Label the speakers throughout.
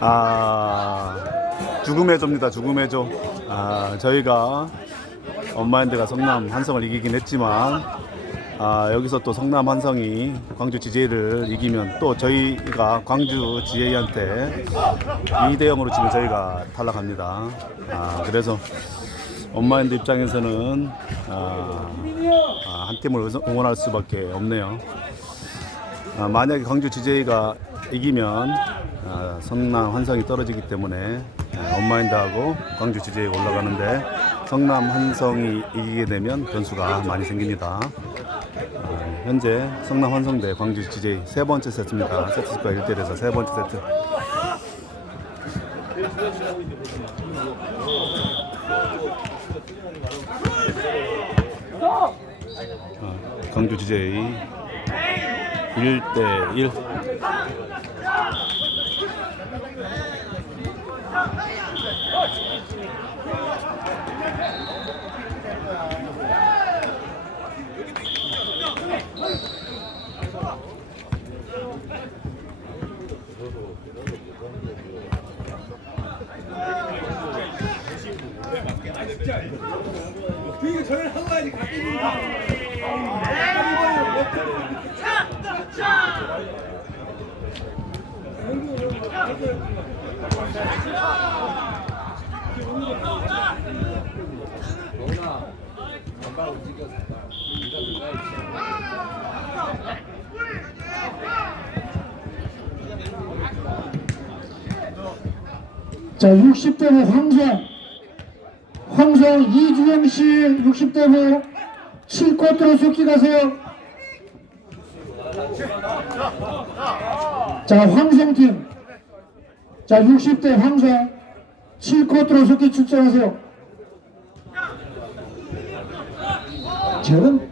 Speaker 1: 아 죽음의 조입니다. 죽음의 조. 아 저희가 엄마핸드가 성남 한성을 이기긴 했지만 아 여기서 또 성남 한성이 광주 GJ를 이기면 또 저희가 광주 GA한테 2대 0으로 지금 저희가 탈락합니다. 아 그래서 엄마핸드 입장에서는 아, 아, 한 팀을 응원할 수밖에 없네요. 아, 만약에 광주 GJ가 이기면 아, 성남 환성이 떨어지기 때문에 아, 엄마인드하고 광주 GJ가 올라가는데 성남 한성이 이기게 되면 변수가 많이 생깁니다. 아, 현재 성남 환성 대 광주 GJ 세 번째 세트입니다. 세트 스코어 1대1에서 세 번째 세트. 아, 광주 GJ 1대 1.
Speaker 2: Hey!
Speaker 3: 자, 60대부 황성. 황성 이주영 씨 60대부 7코트로 속기 가세요. 자, 황성팀. 자, 60대 황성 7코트로 속기 출전하세요. 저는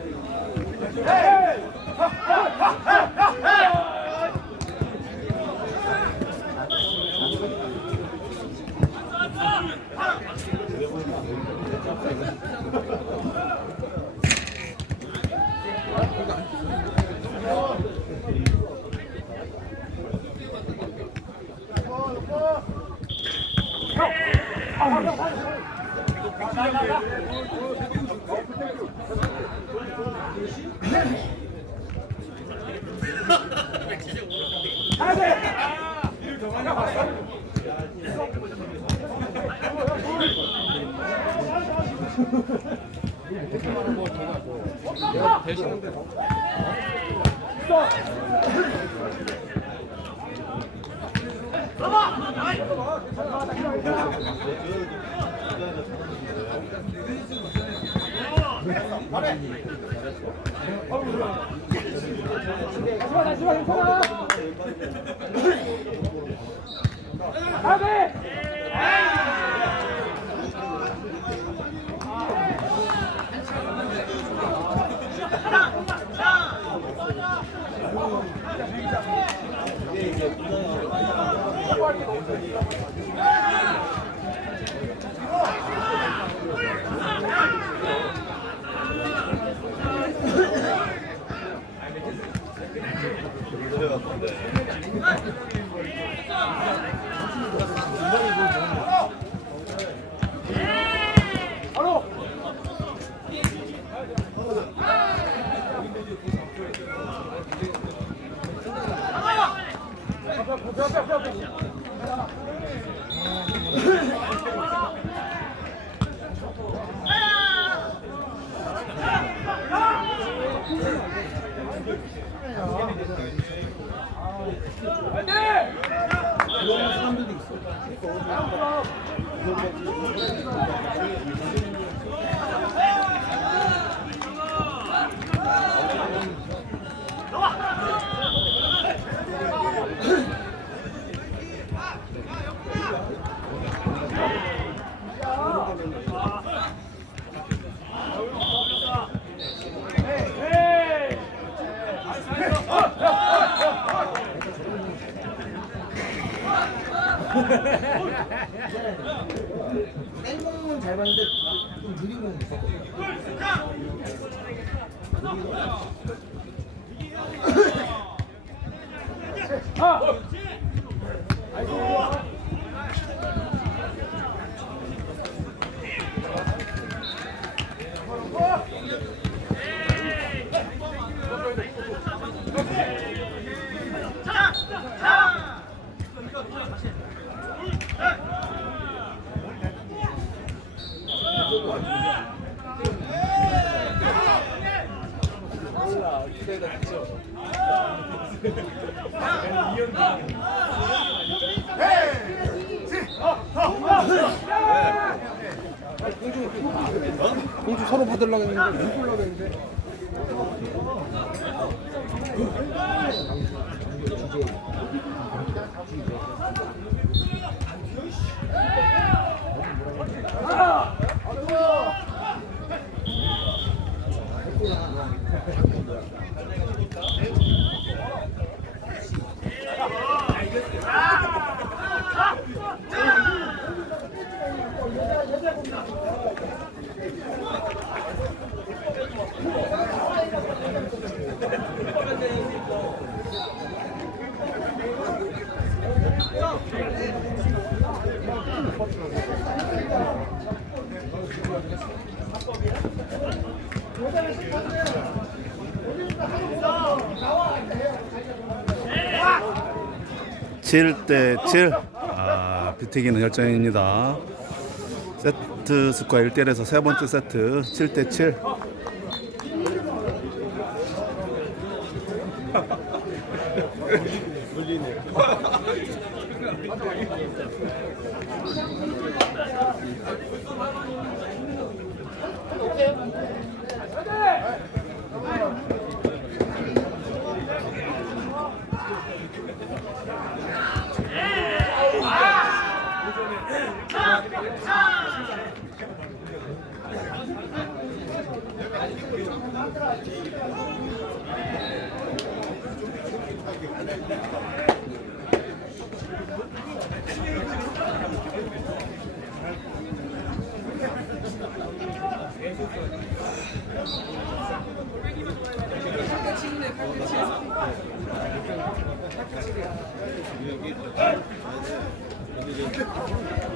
Speaker 2: Hey! 마지막 아, 네. 不要，不要，不要。 주제
Speaker 1: 7대7 아, 비트기는 열정입니다. 세트 스코어 1대1에서 세 번째 세트 7대7
Speaker 4: Thank you. Thank you.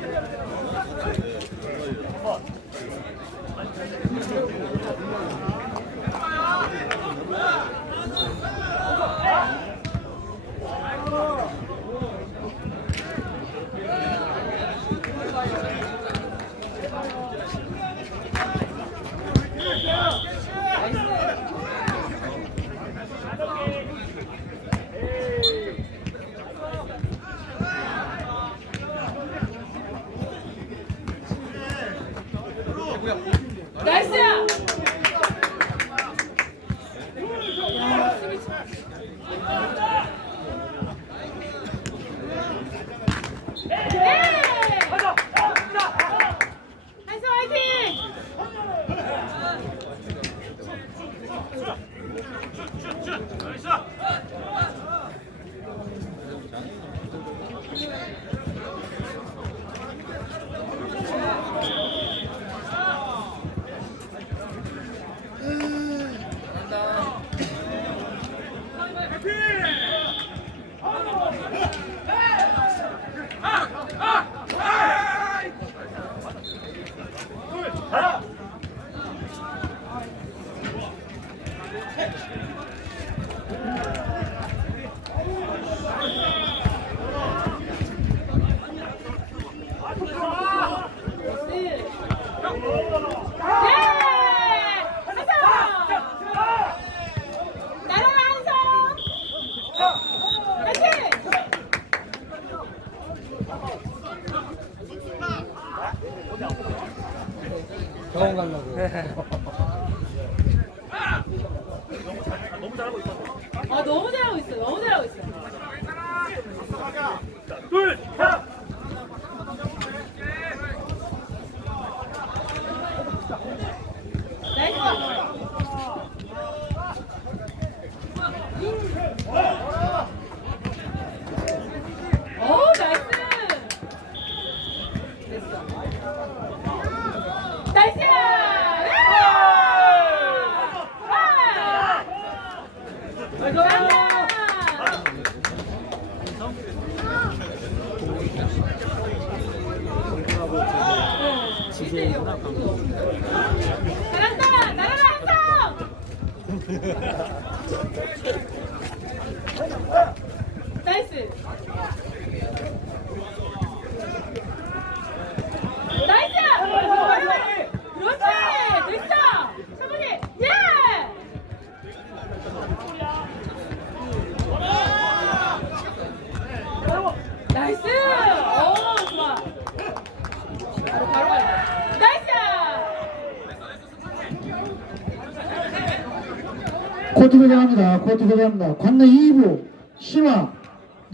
Speaker 3: 코트 배정합니다. 코트 배정합니다. 관내 2부 신화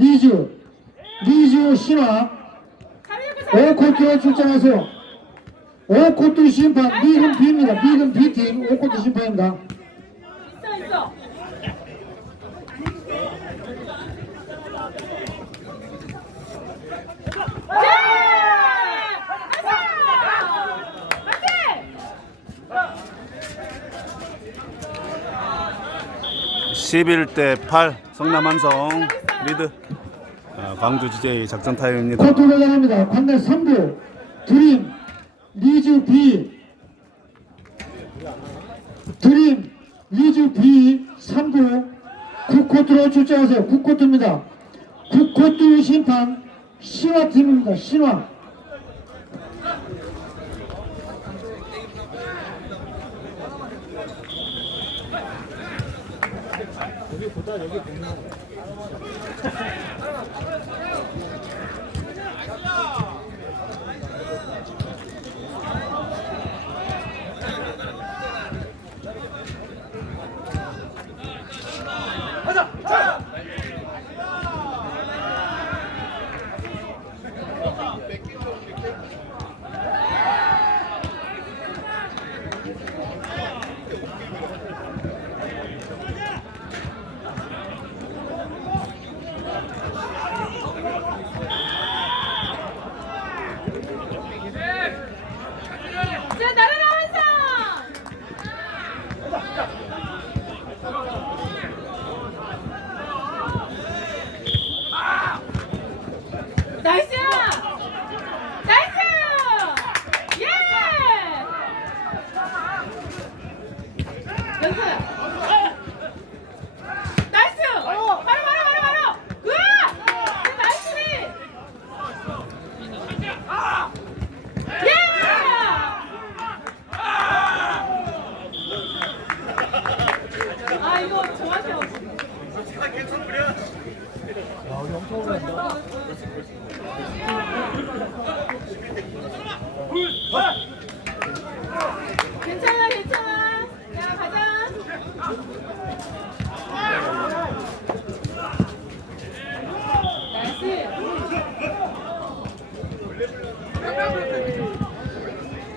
Speaker 3: 리즈 리즈 신화
Speaker 4: 가면 잡고
Speaker 3: 5코트에 출전하세요. 5코트 심판 미금 B입니다. 미금 B팀 5코트 심판입니다.
Speaker 4: 있어 있어.
Speaker 1: 십 11대 8 성남 한성 리드 아, 광주 GJ 작전 타임입니다.
Speaker 3: 코트 배정합니다. 관내 3부 드림 리즈 B 드림 리즈 B 3부 9코트로 출전하세요. 9코트입니다. 9코트 심판 신화팀입니다. 신화
Speaker 4: 자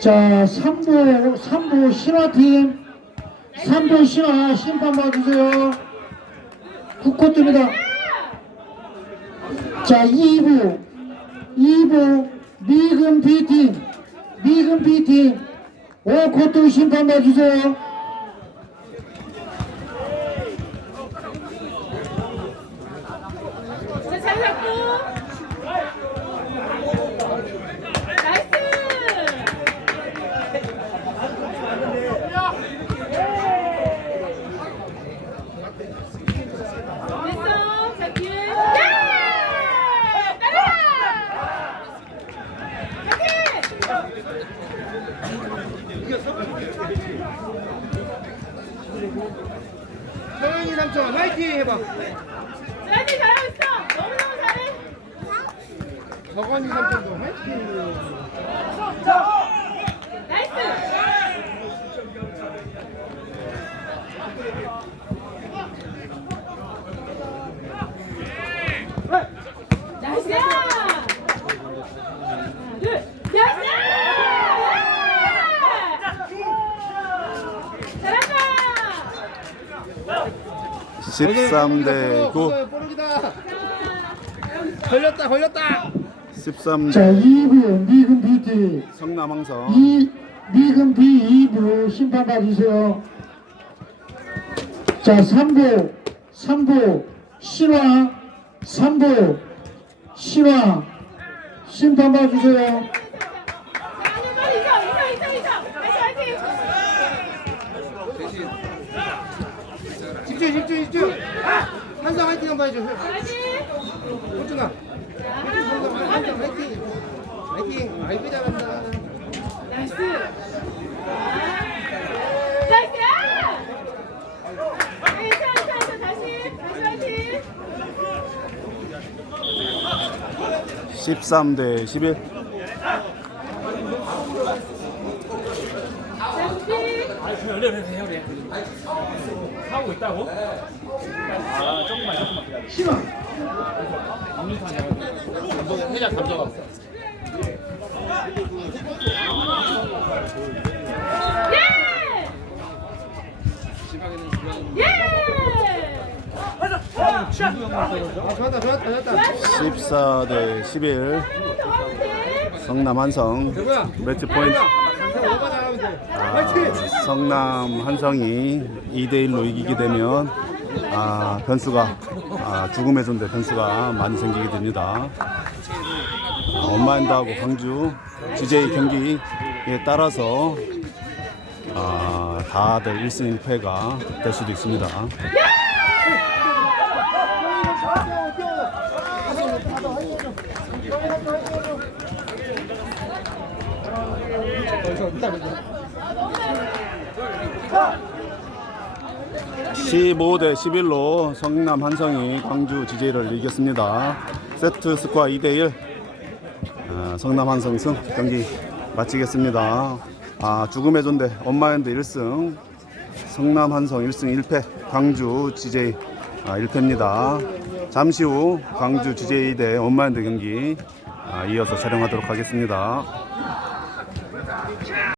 Speaker 4: 자,
Speaker 3: 3부, 3부 신화팀, 3부 신화 심판 봐주세요. 9코트입니다. 자, 2부, 2부 미금 B팀, 미금 B팀, 5코트 심판 봐주세요.
Speaker 2: 박원희 선수도 화이팅!
Speaker 4: 나이스!
Speaker 2: 십삼 대구 걸렸다 걸렸다
Speaker 3: 13자 2부 미금 PT
Speaker 1: 성남 항성
Speaker 3: 이 미금 B 2부 심판 봐주세요. 자 3부 3부 신화 3부 신화 심판 봐주세요.
Speaker 4: 화이팅.
Speaker 2: 집중 집중 집중. 아, 한상 화이팅 한번 해줘.
Speaker 4: 다시.
Speaker 2: 호준아. 화이팅. 화이팅. 아이고 잘한다.
Speaker 4: 나이스. 나이스. 괜찮아, 괜찮아. 다시, 다시 화이팅.
Speaker 1: 13 대 11
Speaker 4: 자, 준비.
Speaker 3: 신화
Speaker 4: 예! 예!
Speaker 2: 아 좋았다 좋았다 좋았다.
Speaker 1: 14대
Speaker 4: 11더 하면 돼.
Speaker 1: 성남 한성? 매치 포인트. 아. 성남 한성이 2대 1로 이기게 되면 아, 변수가 아, 죽음의 존재 변수가 많이 생기게 됩니다. 아, 엄마인드하고 광주 GJ 경기에 따라서 아, 다들 1승 1패가 될 수도 있습니다. 시 15대 11로 성남 한성이 광주 GJ를 이겼습니다. 세트 스코어 2대1 아, 성남 한성 승 경기 마치겠습니다. 아, 죽음의 존대 엄마핸드 1승 성남 한성 1승 1패 광주 GJ 아, 1패입니다. 잠시 후 광주 GJ 대 엄마핸드 경기 아, 이어서 촬영하도록 하겠습니다.